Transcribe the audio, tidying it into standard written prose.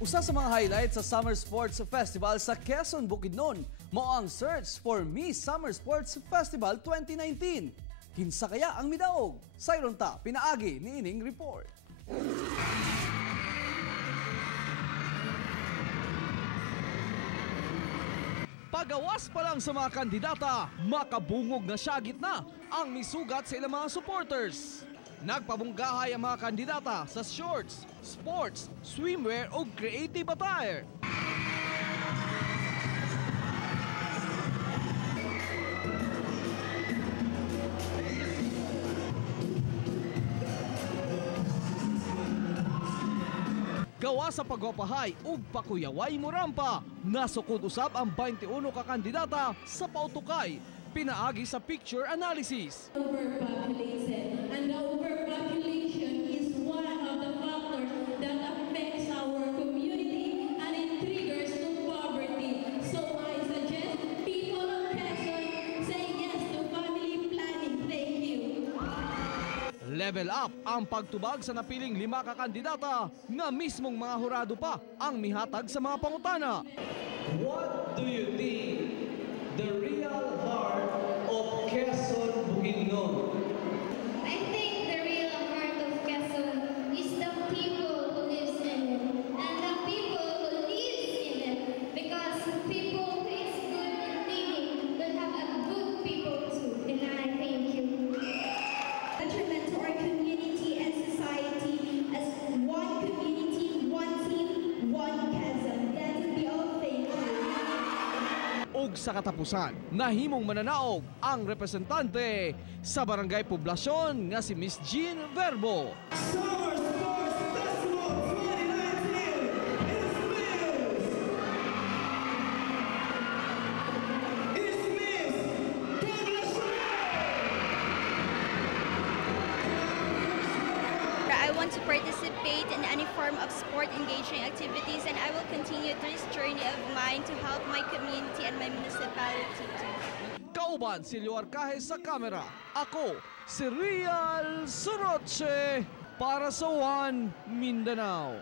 Usa sa mga highlights sa Summer Sports Festival sa Quezon, Bukidnon, mao ang search for Miss Summer Sports Festival 2019. Kinsa kaya ang midaog? Sayron ta pinaagi ni ining report. Pagawas pa lang sa mga kandidata, makabungog na siya gitna ang misugat sa ilang mga supporters. Nagpabunggahay ang mga kandidata sa shorts, sports, swimwear o creative attire. Gawa sa pagwapahay ug pakuyaway mo rampa, nasukod usab ang 21 ka kandidata sa pautukay, pinaagi sa picture analysis. Overpopulated, and the overpopulation is one of the factors that affects our community and it triggers to poverty. So I suggest people of Quezon say yes to family planning. Thank you. Level up ang pagtubag sa napiling 5 ka kandidata nga mismong mga hurado pa ang mihatag sa mga pangutana. What do you think the real heart of Quezon, Bukidnon? I think the real heart of Quezon is the people who lives in it, and the people who lives in it, because people who is good in living will have a good people too. And I thank you. Detriment to our community and society as one community, one team, one Quezon. That would be all. Thank you. Ug sa katapusan, nahimong mananaog ang representante sa Barangay Poblasyon nga si Miss Jean Verbo. Summer Sports Festival 2019 is Miss Poblacion! I want to participate in any form of sport engaging activities, and I will continue this journey of mine to help my community and my municipality too. Kauban si Leo Arcaje sa kamera. Ako, si Real Soroche para sa One Mindanao.